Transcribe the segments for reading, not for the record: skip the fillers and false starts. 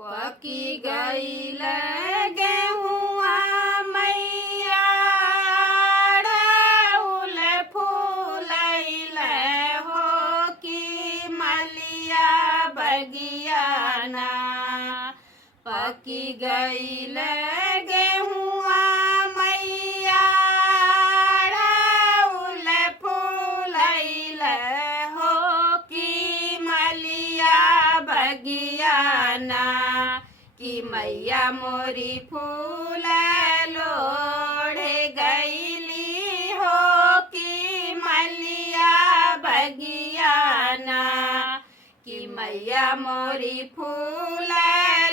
पकी गईल गेहुआ मैया डाउल फूलैल हो कि मलिया बगियाना। पकी गईल गेहुआ मैया डाउल फूलैल हो कि मलिया बगियाना। कि मैया मोरी फूल लोढ़े गईली हो कि मलिया बगियाना। कि मैया मोरी फूल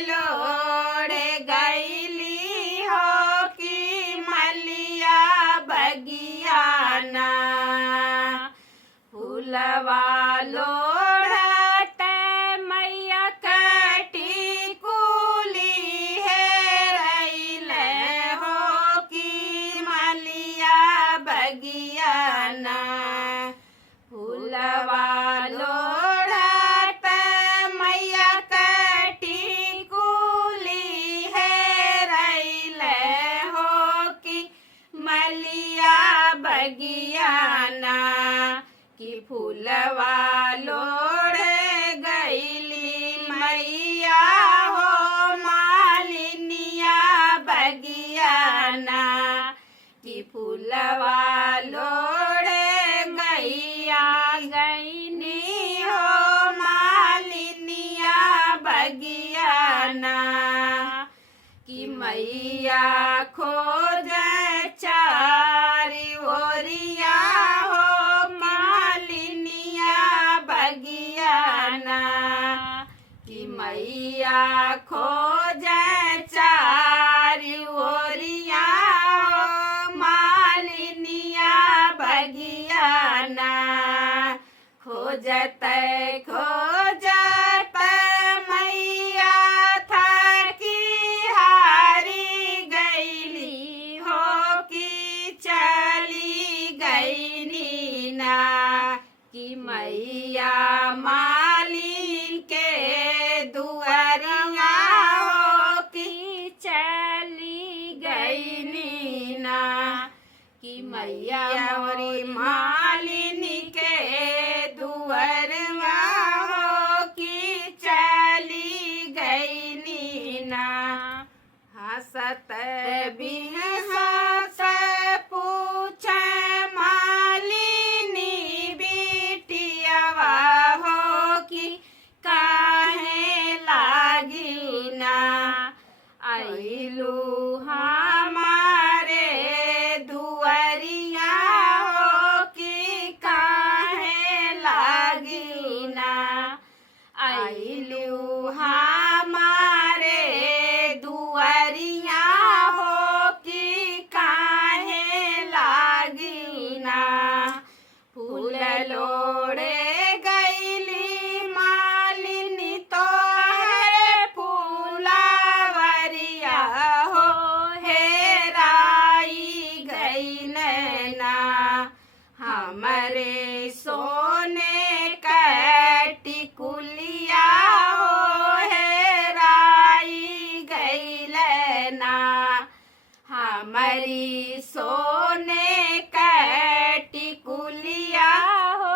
लोढ़े गईली हो कि मलिया बगियाना। फूलवा लोढ़त मैया कटी कुली हेरैल हो कि मलिया बगियाना। फूलवा लोढ़त मैया कटी कुली हेरैल हो कि मलिया बगियाना। कि फूलवा लोढ़ गईली मैया हो मालिनिया बगियाना। कि फूलवा लोढ़ गैया गईनी हो मालिनिया बगियाना। कि मैया खोज चारि ओरिया हो मालिनिया बगियाना। कि मैया खोज चारि ओरिया हो मालिनिया बगियाना। खोजत खोजत मैया थकी हारी गईली हो कि चली गईनी ना। कि मैया मालिन के दुआरिया हो कि चली गईनी ना। कि मैया मोरी मालिन के दुआरिया हो कि चली गईनी ना। हंसत बिहस पूछ मालिनी बिटियावा हो कि काहे लागी ना। अइलू हमारे दुआरिया हो कि काहे लागी ना। अइलू हमारे दुआरिया हो कि काहे लागी ना। फूल लोढ़े गईली मालिनी तोहरे फूलावरिया हो हेराई गईल ना। हमरे सोने कटी कुलिया हो हेराई गईल ना। हमारी सोने कटी कुलिया हो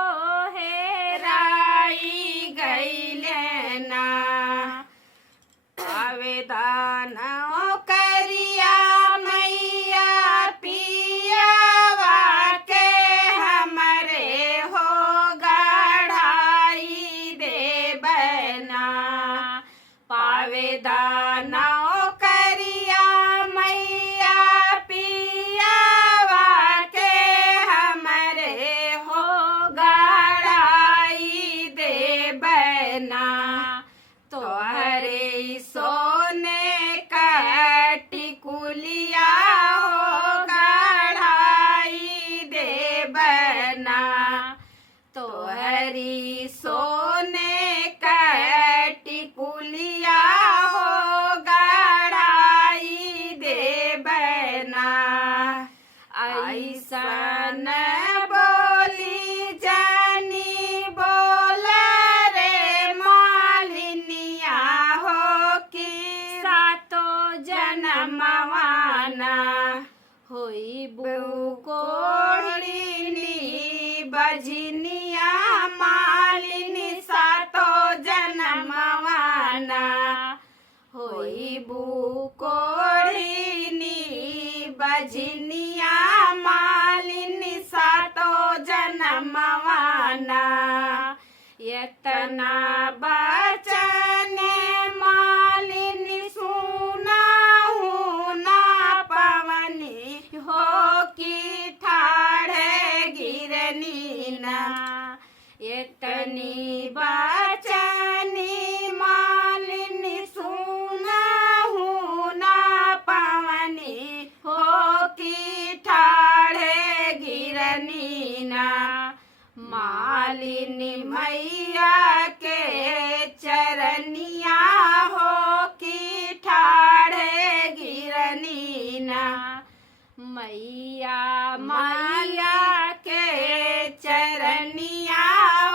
हेराई गईल ना। आवेदन करिया मैया पियावा के हमरे हो गढ़ाई देबना। पावेदन करिया मैया पियावा के हमरे हो गढ़ाई देबना। तोहरे सोने कटी कुलिया हो गढ़ाई देबना। तोहरी सोने कटी कुलिया हो गढ़ाई देबना। ऐसन बोली जानी बोल रे मालिनिया हो कि जनमवाना होई कोढ़िनी बजनिया मालिनी सातो जनमवाना होई कोढ़िनी बजनिया मालिनी सातो जनमवाना यतना बचन मालिनी सुनाहू ना पवनी हो की ठाड़े गिरनी ना यतनी बचनी मालिनी सुनाहू ना पवनी हो की ठाड़े गिरनी ना मालिनी मैया के चरनिया हो की ठाड़े गिरनी ना मैया मैया के चरनिया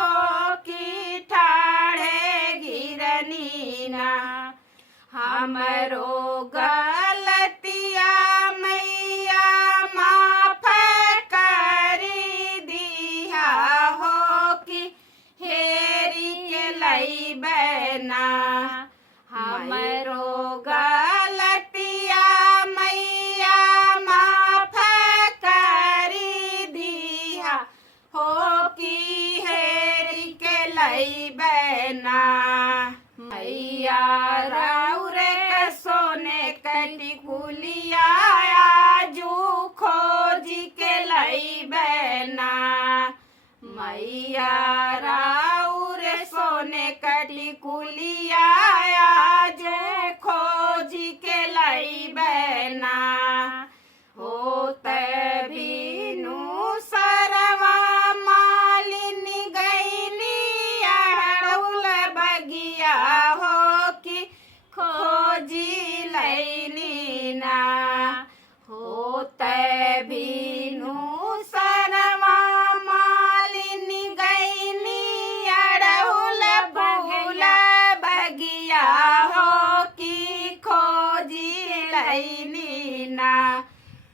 हो की ठाड़े गिरनी ना हमरो गलतिया मैया माफ करी दिया हो कि हेरी के लई बना हमरो गलतिया मैया माफ करी दिया हो कि हेरी के लई बना मैया राउर के सोने कटी कुलिया आजू खोजी के लई बना मैया राउर सोने कटी कुलिया आज खोजी के लई बना होत बीनू सरवा मालिनी गईली अड़उल बगिया हो कि खोजी लैली ना होत बीनू सरवा मालिनी गईली अड़उल बगिया हो कि खोजी लैली ना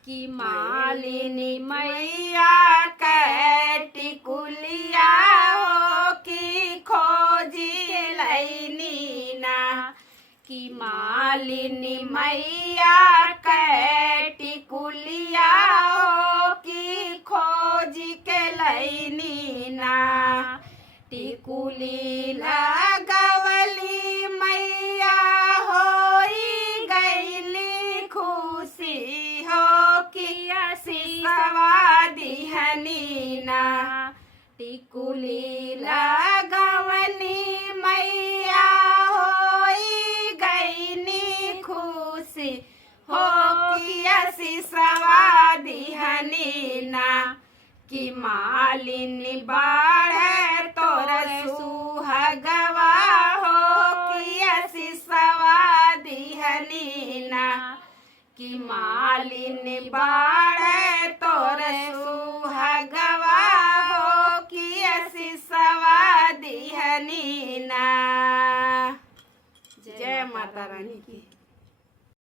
कि मालिनी मैया के टिकुलिया हो कि खोजी लैनी ना कि मालिनी मैया के टिकुलिया हो कि खोजी के लैनी ना टिकुली लगवली मैया होई गईली खुशी हो किया सिसवा दिहनी ना टिकुली लगवली मैया होई गईनी खुशी हो किया सिसवा दिहनी ना कि मालिनी बाढ़ तोर सुहगवा हो किया सिसवा दिहनी ना कि मालिनी बाढ़ तोर सुहगवा हो किया सिसवा दिहनी ना। जय माता रानी की।